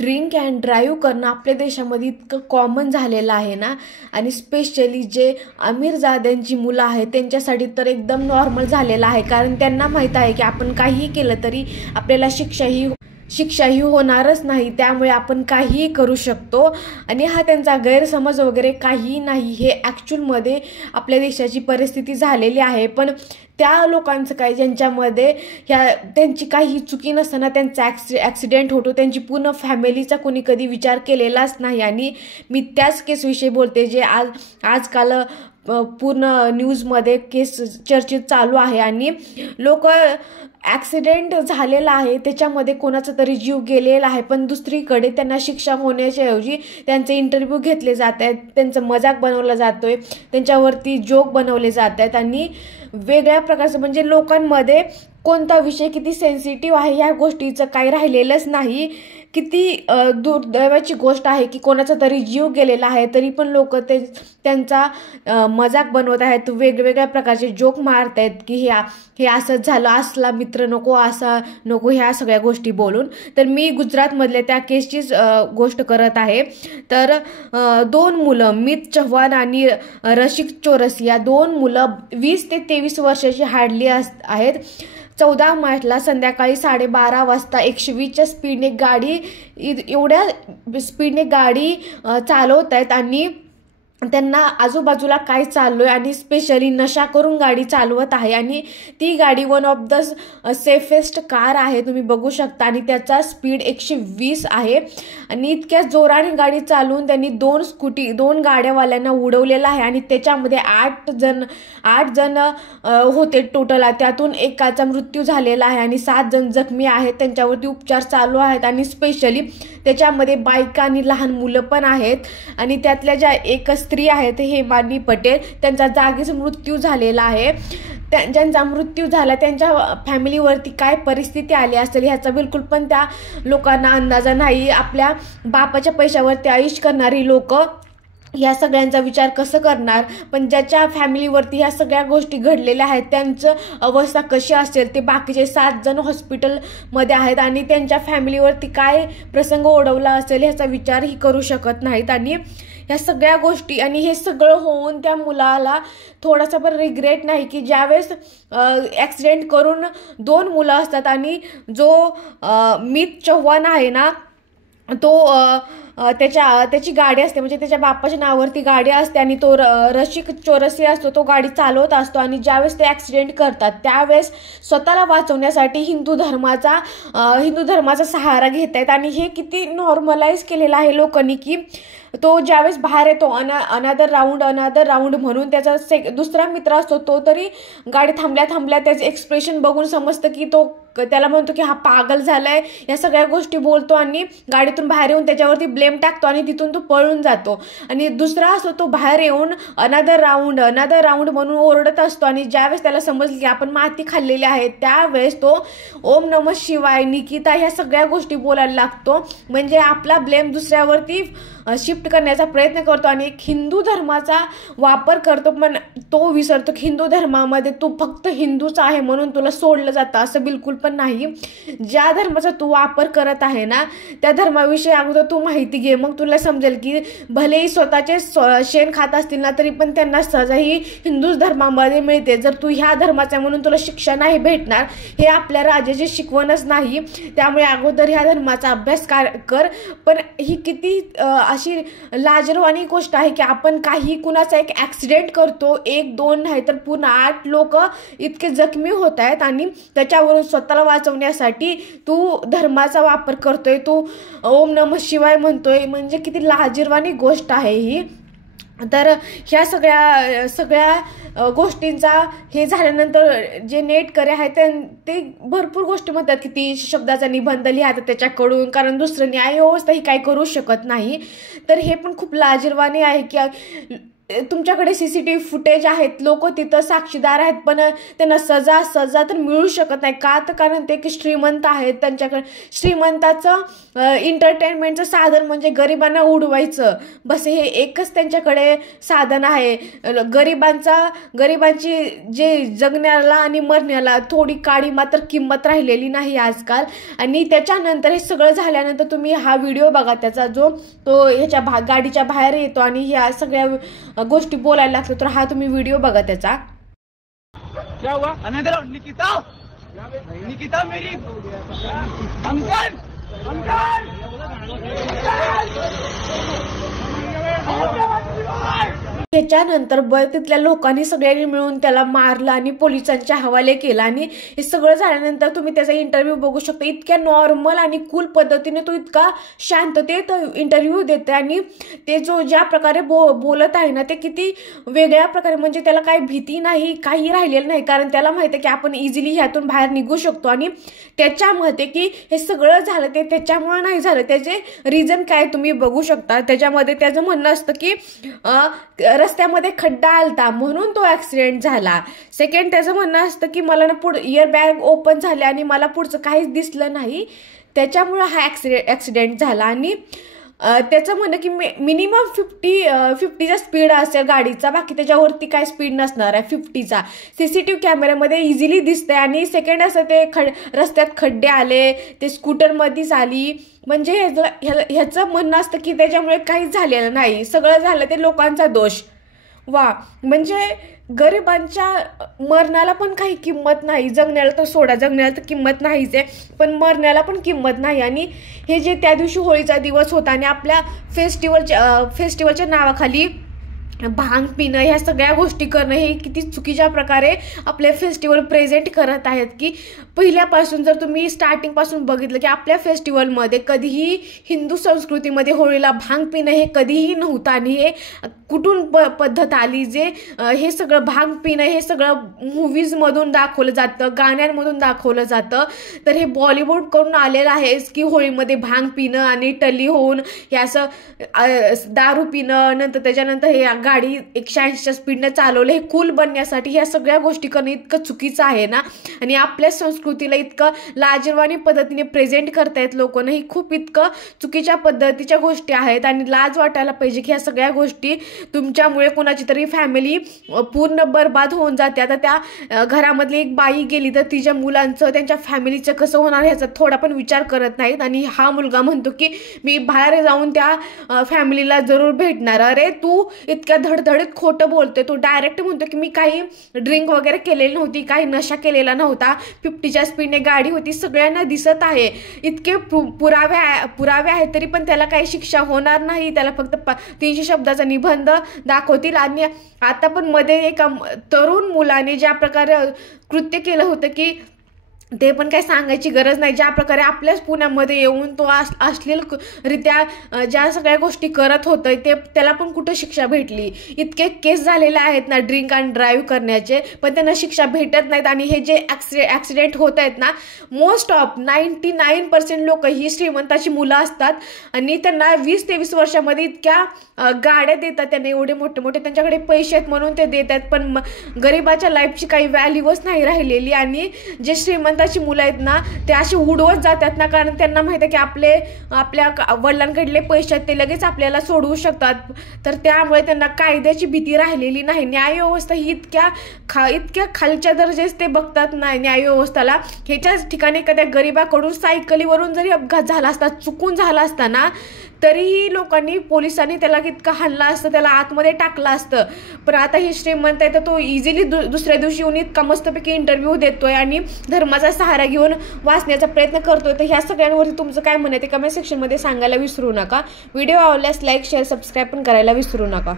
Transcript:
Drink and drive करणं आपल्या देशामध्ये इतकं कॉमन झालेलं आहे ना, आणि स्पेशली जे अमीरजाद्यांची मुलं आहेत त्यांच्यासाठी तर एकदम नॉर्मल झालेलं आहे. कारण त्यांना माहीत आहे की आपण काहीही केलं तरी आपल्याला शिक्षाही होणारच नाही, त्यामुळे आपण काहीही करू शकतो. आणि हा त्यांचा गैरसमज वगैरे काही नाही, हे ॲक्च्युअलमध्ये आपल्या देशाची परिस्थिती झालेली आहे. पण त्या लोकांचं काय, ज्यांच्यामध्ये त्यांची काही चुकी नसताना त्यांचा ॲक्सिडेंट होतो, त्यांची पूर्ण फॅमिलीचा कोणी कधी विचार केलेलाच नाही. आणि मी त्याच केसविषयी बोलते जे आजकाल पूर्ण न्यूजमध्ये केस चर्चेत चालू आहे. आणि लोक ॲक्सिडेंट झालेला आहे त्याच्यामध्ये कोणाचा तरी जीव गेलेला आहे, पण दुसरीकडे त्यांना शिक्षा होण्याच्या ऐवजी त्यांचे इंटरव्ह्यू घेतले जात आहेत, त्यांचं मजाक बनवला जातोय, त्यांच्यावरती जोक बनवले जात आहेत. आणि वेगळ्या प्रकारचं म्हणजे लोकांमध्ये कोणता विषय किती सेन्सिटिव्ह आहे ह्या गोष्टीचं काही राहिलेलंच नाही. किती दुर्दैवाची गोष्ट आहे की कोणाचा तरी जीव गेलेला आहे तरी पण लोक त्यांचा मजाक बनवत आहेत, वेगवेगळ्या प्रकारचे जोक मारत आहेत की हे असंच झालं, असला मित्र नको, असा नको, ह्या सगळ्या गोष्टी बोलून. तर मी गुजरातमधल्या त्या केसचीच गोष्ट करत आहे. तर 2 मुलं मित चव्हाण आणि रशिक चौरसिया, 2 मुलं 20 ते 23 वर्षाची हार्डली आहेत. 14 मार्चला संध्याकाळी 12:30 वाजता 120च्या स्पीडने एवढ्या स्पीडने गाडी चालवत आहेत आणि त्यांना आजूबाजूला काय चाललोय आणि स्पेशली नशा करून गाडी चालवत आहे. आणि ती गाडी one of the safest car आहे, तुम्ही बघू शकता. आणि त्याचा स्पीड 120 आहे. आणि इतक्या जोराने गाडी चालवून त्यांनी 2 गाड्यावाल्यांना उडवलेला आहे. आणि त्याच्यामध्ये 8 जण होते टोटल, त्यातून एकाचा मृत्यू झालेला आहे आणि 7 जण जखमी आहेत, त्यांच्यावरती उपचार चालू आहेत. आणि स्पेशली त्याच्यामध्ये बायका आणि लहान मुलं पण आहेत. आणि त्यातल्या ज्या एक स्त्री आहेत हेमानी पटेल, त्यांचा जागीच मृत्यू झालेला आहे. ज्यांचा मृत्यू झाला त्यांच्या फॅमिलीवरती काय परिस्थिती आली असेल ह्याचा बिलकुल पण त्या लोकांना अंदाजा नाही. आपल्या बापाच्या पैशावरती आयुष करणारी लोक या सगळ्यांचा विचार कसं करणार, पण ज्याच्या फॅमिलीवरती ह्या सगळ्या गोष्टी घडलेल्या आहेत त्यांचं अवस्था कशी असेल. ते बाकीचे 7 जण हॉस्पिटलमध्ये आहेत आणि त्यांच्या फॅमिलीवरती काय प्रसंग ओढवला असेल ह्याचा विचारही करू शकत नाहीत. आणि ह्या सगळ्या गोष्टी आणि हे सगळं होऊन त्या मुलाला थोडासा पण रिग्रेट नाही की ज्यावेळेस ॲक्सिडेंट करून 2 मुलं असतात आणि जो मित चव्हाण आहे ना तो त्याची गाडी असते, म्हणजे त्याच्या बापाच्या नावावरती गाडी असते आणि तो रशिक चौरसिया असतो, तो गाडी चालवत असतो. आणि ज्यावेळेस ते ॲक्सिडेंट करतात त्यावेळेस स्वतःला वाचवण्यासाठी हिंदू धर्माचा सहारा घेत आहेत. आणि हे किती नॉर्मलाइज केलेलं आहे लोकांनी की तो ज्यावेळेस बाहेर येतो अनदर राऊंड म्हणून त्याचा दुसरा मित्र असतो, तो तरी गाडी थांबल्या त्याचे एक्सप्रेशन बघून समजतं की त्याला म्हणतो की हा पागल झालाय, या सगळ्या गोष्टी बोलतो आणि गाडीतून बाहेर येऊन त्याच्यावरती ब्लेम टाकतो आणि तिथून तो पळून जातो. आणि दुसरा असतो तो बाहेर येऊन अनदर राऊंड म्हणून ओरडत असतो. आणि ज्यावेळेस त्याला समजलं की आपण माती खाल्लेली आहे त्यावेळेस तो ओम नमः शिवाय, निकिता, ह्या सगळ्या गोष्टी बोलायला लागतो. म्हणजे आपला ब्लेम दुसऱ्यावरती शिफ्ट करण्याचा प्रयत्न करतो आणि एक हिंदू धर्माचा वापर करतो. पण तो विसरतो की हिंदू धर्मामध्ये तू फक्त हिंदूच आहे म्हणून तुला सोडलं जातं असं बिलकुल पण नाही. ज्या धर्माचा तू वापर करत आहे ना त्या धर्माविषयी अगोदर तू माहिती घे, मग तुला समजेल की भलेही स्वतःचे शेण खात असतील ना तरी पण त्यांना सजा ही हिंदू धर्मामध्ये मिळते. जर तू ह्या धर्माचा म्हणून तुला शिक्षा नाही भेटणार, हे आपल्या राजाची शिकवणच नाही. त्यामुळे अगोदर ह्या धर्माचा अभ्यास कर. पण ही किती अशी लाजरवाणी गोष्ट आहे की आपण कुणाचा एक ॲक्सिडेंट करतो, 1-2 नाही तर पूर्ण 8 लोक इतके जखमी होत आहेत आणि त्याच्यावरून स्वतःला वाचवण्यासाठी तू धर्माचा वापर करतोय, तू ओम नमः शिवाय म्हणतोय. म्हणजे किती लाजिरवाणी गोष्ट आहे ही. तर ह्या सगळ्या गोष्टींचा हे झाल्यानंतर जे नेटकरी आहेत ते भरपूर गोष्टी म्हणतात की 300 शब्दाचा निबंध लिहायचा त्याच्याकडून, कारण दुसरं न्याय व्यवस्था ही काही करू शकत नाही. तर हे पण खूप लाजिरवाणी आहे की तुमच्याकडे सीसीटीव्ही फुटेज आहेत, लोक तिथं साक्षीदार आहेत, पण त्यांना सजा तर मिळू शकत नाही का? तर कारण ते की श्रीमंत आहेत, त्यांच्याकडे श्रीमंताचं एंटरटेनमेंटचं साधन म्हणजे गरिबांना उडवायचं, बस हे एकच त्यांच्याकडे साधन आहे. गरिबांची जे जगण्याला आणि मरण्याला थोडी काळी मात्र किंमत राहिलेली नाही आजकाल. आणि त्याच्यानंतर हे सगळं झाल्यानंतर तुम्ही हा व्हिडिओ बघा, त्याचा तो ह्याच्या गाडीच्या बाहेर येतो आणि ह्या सगळ्या गोष्टी बोलायला लागतो. तर हा तुम्ही व्हिडिओ बघा त्याचा. क्या हुआ? निकिता मेरी अंकल त्याच्यानंतर तिथल्या लोकांनी सगळ्यांनी मिळून त्याला मारलं आणि पोलिसांच्या हवाले केला. आणि हे सगळं झाल्यानंतर तुम्ही त्याचा इंटरव्ह्यू बघू शकता. इतक्या नॉर्मल आणि कूल पद्धतीने तो इतका शांततेत इंटरव्ह्यू देते आणि ते ज्या प्रकारे बोलत आहे ना, ते किती वेगळ्या प्रकारे, म्हणजे त्याला काही भीती नाही, काही राहिलेलं नाही, कारण त्याला माहिती आहे की आपण इझिली ह्यातून बाहेर निघू शकतो. आणि त्याच्यामध्ये की हे सगळं झालं ते त्याच्यामुळे नाही झालं, त्याचे रिझन काय तुम्ही बघू शकता. त्याच्यामध्ये त्याचं म्हणणं असतं की रस्त्यामध्ये खड्डा आलता म्हणून तो ऍक्सिडेंट झाला. सेकंड त्याचं म्हणणं असतं की मला ना इयर बॅग ओपन झाले आणि मला पुढचं काहीच दिसलं नाही, त्याच्यामुळे हा ऍक्सिडेंट झाला. आणि त्याचं म्हणणं की मिनिमम 50चा स्पीड असेल गाडीचा, बाकी त्याच्यावरती काय स्पीड नसणार आहे. 50चा सीसीटीव्ही कॅमेऱ्यामध्ये इझिली दिसतंय. आणि सेकंड असं ते रस्त्यात खड्डे आले, ते स्कूटरमध्येच आली, म्हणजे ह्याचं म्हणणं असतं की त्याच्यामुळे काहीच झालेलं नाही, सगळं झालं ते लोकांचा दोष. म्हणजे गरिबांच्या मरणाला पण काही किंमत नाही, जगण्याला तर सोडा, जगण्याला तर किंमत नाहीच आहे, पण मरण्याला पण किंमत नाही. आणि हे जे त्या दिवशी होळीचा दिवस होता आणि आपल्या फेस्टिवलच्या नावाखाली भांग पिणं, ह्या सगळ्या गोष्टी करणं, हे किती चुकीच्या प्रकारे आपले फेस्टिवल प्रेझेंट करत आहेत. की पहिल्यापासून जर तुम्ही स्टार्टिंगपासून बघितलं की आपल्या फेस्टिवलमध्ये कधीही हिंदू संस्कृतीमध्ये होळीला भांग पिणं हे कधीही नव्हतं. आणि हे कुठून पद्धत आली, जे हे सगळं भांग पिणं हे सगळं मूवीजमधून दाखवलं जातं, गाण्यांमधून दाखवलं जातं. तर हे बॉलिवूडकडून आलेलं आहे की होळीमध्ये भांग पिणं आणि टली होऊन हे असं दारू पिणं, नंतर त्याच्यानंतर हे गाडी 180च्या स्पीडने चालवलं, हे कूल बनण्यासाठी ह्या सगळ्या गोष्टी करणं इतकं चुकीचं आहे ना. आणि आपल्या संस्कृतीला इतकं लाजवानी पद्धतीने प्रेझेंट करतायत लोकांना, ही खूप इतकं चुकीच्या पद्धतीच्या गोष्टी आहेत. आणि लाज वाटायला पाहिजे की ह्या सगळ्या गोष्टी तुमच्यामुळे कुणाची तरी फॅमिली पूर्ण बर्बाद होऊन जाते. आता त्या घरामधली एक बाई गेली तर तिच्या मुलांचं, त्यांच्या फॅमिलीचं कसं होणार ह्याचा थोडा पण विचार करत नाहीत. आणि हा मुलगा म्हणतो की मी बाहेर जाऊन त्या फॅमिलीला जरूर भेटणार. अरे तू इतक्या धडधडीत खोटं बोलतोय. तो डायरेक्ट म्हणतो की मी काही ड्रिंक वगैरे केलेली नव्हती, काही नशा केलेला नव्हता, 50च्या स्पीडने गाडी होती, सगळ्यांना दिसत आहे, इतके पुरावे आहेत, तरी पण त्याला काही शिक्षा होणार नाही. त्याला फक्त 300 शब्दाचा निबंध दाखवतील. आणि आता पण मध्ये एका तरुण मुलाने ज्या प्रकारे कृत्य केलं होतं की ते पण काही सांगायची गरज नाही, ज्या प्रकारे आपल्याच पुण्यामध्ये येऊन तो अश्लीलरित्या ज्या सगळ्या गोष्टी करत होतं ते त्याला पण कुठं शिक्षा भेटली. इतके केस झालेले आहेत ना ड्रिंक अँड ड्राईव्ह करण्याचे, पण त्यांना शिक्षा भेटत नाहीत. आणि हे जे ऍक्सिडेंट होत आहेत ना, मोस्ट ऑफ 99% लोक ही श्रीमंताची मुलं असतात आणि त्यांना 20 ते 20 वर्षामध्ये इतक्या गाड्या देतात, त्यांना एवढे मोठे त्यांच्याकडे पैसे आहेत म्हणून ते देतात, पण गरिबाच्या लाईफची काही व्हॅल्यूच नाही राहिलेली. आणि जे श्रीमंत मुलं आहेत ना ते असे उडवत जातात ना, कारण त्यांना माहिती आहे की आपल्या वडिलांकडले पैसे आहेत ते लगेच आपल्याला सोडवू शकतात. तर त्यामुळे त्यांना कायद्याची भीती राहिलेली नाही. न्यायव्यवस्था ही इतक्या खालच्या दर्जाच ते बघतात ना न्यायव्यवस्थाला. ह्याच्याच ठिकाणी एखाद्या गरिबाकडून सायकलीवरून जरी अपघात झाला असता, चुकून झाला असता ना, तरीही पोलिसांनी त्याला इतकं हाणलं असतं, त्याला आतमध्ये टाकलं असतं. पण आता हे श्रीमंत आहे तर तो इझिली दुसऱ्या दिवशी येऊन इतका मस्तपैकी इंटरव्ह्यू देतोय आणि धर्माचा सहारा घेऊन वाचण्याचा प्रयत्न करतोय. तर ह्या सगळ्यांवरती तुमचं काय म्हणणं आहे ते कमेंट सेक्शनमध्ये सांगायला विसरू नका. व्हिडिओ आवडल्यास लाईक, शेअर, सबस्क्राईब पण करायला विसरू नका.